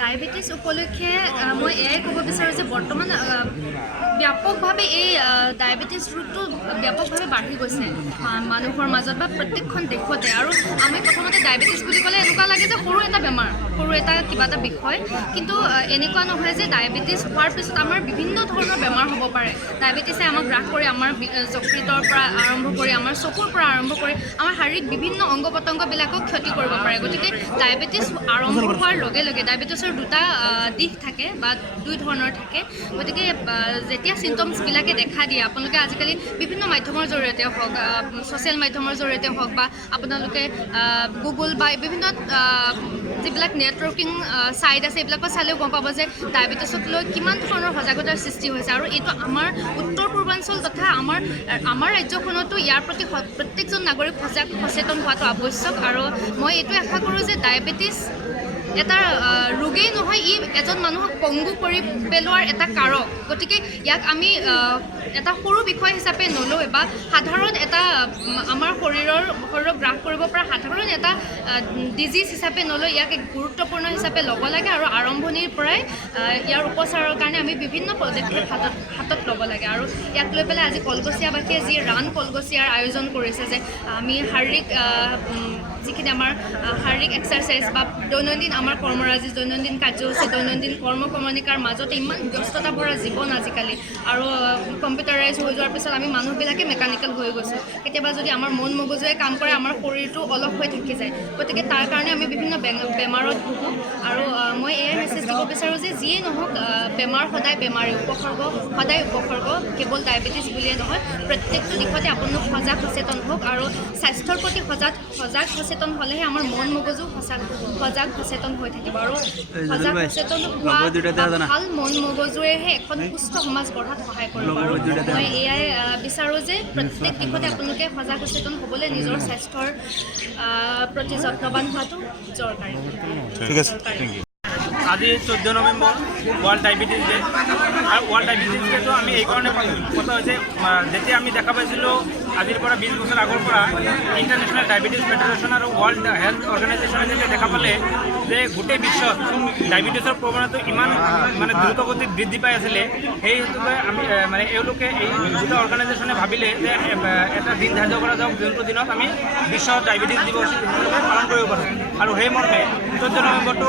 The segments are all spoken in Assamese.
ডায়েবেটিছ উপলক্ষে মই এয়াই ক'ব বিচাৰোঁ যে বৰ্তমান ব্যাপকভাৱে এই ডায়েবেটিছ ৰোগটো ব্যাপকভাৱে বাঢ়ি গৈছে মানুহৰ মাজত বা প্ৰত্যেকখন দেশতে। আৰু আমি প্ৰথমতে ডায়েবেটিছ বুলি ক'লে এনেকুৱা লাগে যে সৰু এটা বেমাৰ, সৰু এটা কিবা এটা বিষয়, কিন্তু এনেকুৱা নহয় যে ডায়েবেটিছ হোৱাৰ পিছত আমাৰ বিভিন্ন ধৰণৰ বেমাৰ হ'ব পাৰে। ডায়েবেটিছে আমাক গ্ৰাস কৰি আমাৰ যকৃতৰ পৰা আৰম্ভ কৰি আমাৰ চকুৰ পৰা আৰম্ভ কৰি আমাৰ শাৰীৰিক বিভিন্ন অংগ পতংগবিলাকক ক্ষতি কৰিব পাৰে। গতিকে ডায়েবেটিছ আৰম্ভ হোৱাৰ লগে লগে ডায়েবেটিছৰ দুটা দিশ থাকে বা দুই ধৰণৰ থাকে। গতিকে যেতিয়া চিমটমছবিলাকে দেখা দিয়ে, আপোনালোকে আজিকালি বিভিন্ন মাধ্যমৰ জৰিয়তে হওক, ছ'চিয়েল মাধ্যমৰ জৰিয়তে হওক বা আপোনালোকে গুগল বা বিভিন্ন যিবিলাক নেটৱৰ্কিং ছাইট আছে এইবিলাকত চালেও গম পাব যে ডায়েবেটিছক লৈ কিমান ধৰণৰ সজাগতাৰ সৃষ্টি হৈছে। আৰু এইটো আমাৰ উত্তৰ পূৰ্বাঞ্চল তথা আমাৰ ৰাজ্যখনতো ইয়াৰ প্ৰতি প্ৰত্যেকজন নাগৰিক সচেতন হোৱাটো আৱশ্যক। আৰু মই এইটো আশা কৰোঁ যে ডায়েবেটিছ এটা ৰোগেই নহয়, ই এজন মানুহক পংগু কৰি পেলোৱাৰ এটা কাৰক। গতিকে ইয়াক আমি এটা সৰু বিষয় হিচাপে নলৈ বা সাধাৰণ এটা আমাৰ শৰীৰক গ্ৰাস কৰিব পৰা সাধাৰণ এটা ডিজিজ হিচাপে নলৈ ইয়াক এক গুৰুত্বপূৰ্ণ হিচাপে ল'ব লাগে। আৰু আৰম্ভণিৰ পৰাই ইয়াৰ উপচাৰৰ কাৰণে আমি বিভিন্ন পদক্ষেপ হাতত ল'ব লাগে। আৰু ইয়াক লৈ পেলাই আজি কলগছিয়াবাসীয়ে যি ৰাণ কলগছিয়াৰ আয়োজন কৰিছে, যে আমি শাৰীৰিক যিখিনি আমাৰ শাৰীৰিক এক্সাৰচাইজ বা দৈনন্দিন আমাৰ কৰ্মৰাজি, দৈনন্দিন কাৰ্যসূচী, দৈনন্দিন কৰ্মকমনিকাৰ মাজতে ইমান ব্যস্ততা ভৰা জীৱন আজিকালি, আৰু কম্পিউটাৰাইজ হৈ যোৱাৰ পিছত আমি মানুহবিলাকে মেকানিকেল হৈ গৈছোঁ। কেতিয়াবা যদি আমাৰ মন মগজুৱে কাম কৰে, আমাৰ শৰীৰটো অলপ হৈ থাকি যায়। গতিকে তাৰ কাৰণে আমি বিভিন্ন বেমাৰত ভুগোঁ। আৰু মই এয়াই মেছেজ দিব বিচাৰোঁ যে যিয়ে নহওক, বেমাৰ সদায় বেমাৰেই, উপসৰ্গ সদায় উপসৰ্গ, কেৱল ডায়েবেটিছ বুলিয়ে নহয়, প্ৰত্যেকটো দিশতে আপোনালোক সজাগ সচেতন হওক। আৰু স্বাস্থ্যৰ প্ৰতি সজাগ সচেতন হ'লেহে আমাৰ মন মগজু সজাগ সচেতন হৈ থাকিব। আৰু সজাগ সচেতন হোৱা ভাল মন মগজুৰেহে এখন সুস্থ সমাজ গঢ়াত সহায় কৰিব। আৰু মই এয়াই বিচাৰোঁ যে প্ৰত্যেক দিশতে আপোনালোকে সজাগ সচেতন হ'বলৈ নিজৰ স্বাস্থ্যৰ প্ৰতি যত্নৱান হোৱাটো দৰকাৰী। ঠিক আছে, থেংক ইউ। আজি 14 নৱেম্বৰ ৱৰ্ল্ড ডায়েবেটিছ ডে। আৰু ৱৰ্ল্ড ডায়েবেটিছ ডেটো আমি এইকাৰণে কথা হৈছে, যেতিয়া আমি দেখা পাইছিলোঁ আজিৰ পৰা 20 বছৰ আগৰ পৰা ইণ্টাৰনেশ্যনেল ডায়েবেটিছ ফেডাৰেশ্যন আৰু ৱৰ্ল্ড হেল্থ অৰ্গেনাইজেশ্যনে যেতিয়া দেখা পালে যে গোটেই বিশ্বত ডায়েবেটিছৰ প্ৰৱণতাটো ইমান দ্ৰুতগতিত বৃদ্ধি পাই আছিলে, সেই হেতুকে আমি এওঁলোকে এই দুটা অৰ্গেনাইজেশ্যনে ভাবিলে যে এটা দিন ধাৰ্য কৰা যাওক, যোনটো দিনত আমি বিশ্ব ডায়েবেটিছ দিৱস হিচাপে পালন কৰিব পাৰোঁ। আৰু সেই মৰ্মে 14 নৱেম্বৰটো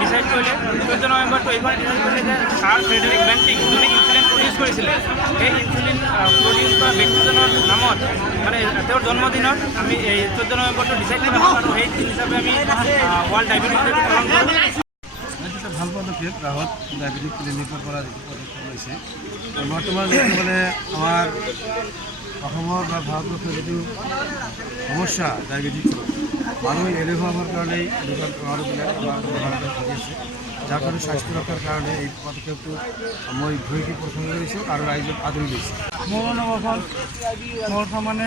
ডিচাইড কৰিলে। 14 নৱেম্বৰটো এইখন ডিচাইড কৰিলে যে ছাৰ ফ্ৰেডেৰিক বেণ্টিং, যোনে ইনচুলিন প্ৰডিউচ কৰিছিলে, সেই ইনচুলিন প্ৰডিউচ কৰা ব্যক্তিজনৰ নামত তেওঁৰ জন্মদিনত আমি এই 14 নৱেম্বৰটো ডিচাইড কৰা হ'ল। আৰু সেই দিন হিচাপে আমি ৱৰ্ল্ড ডায়েবেটিছ ডে পালন কৰোঁ। এটা ভাল পদক্ষেপ ৰাহত ডায়েবেটিক ক্লিনিকৰ পৰা যিটো পদক্ষেপ লৈছে। বৰ্তমান যিটো আমাৰ অসমৰ বা ভাৰতবৰ্ষৰ যিটো সমস্যা ডায়েবেটিছৰ, মানুহ এলেহুৱা হোৱাৰ কাৰণেই এনেকুৱা বেমাৰবিলাক আমাৰ ভাৰতত ঘটি আছে। যাৰ কাৰণে স্বাস্থ্য ৰক্ষাৰ কাৰণে এই পদক্ষেপটো মই ভূয়সী প্ৰশংসা কৰিছোঁ আৰু ৰাইজক আদৰি লৈছোঁ। মোৰ নৱখন মোৰ সমানে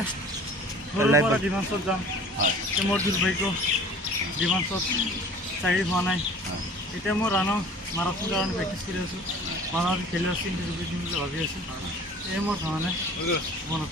সৰুৰ পৰা ডিমাঞ্চত যাম, মোৰ দুৰ্ভাগ্য ডিমাঞ্চত চাকৰি হোৱা নাই। এতিয়া মই ৰাণৰ মাৰাথন কাৰণে প্ৰেক্টিছ কৰি আছোঁ, মানুহৰ খেলি আছোঁ, ইণ্টাৰভিউ দিম বুলি ভাবি আছোঁ। এই মোৰ মানে মনত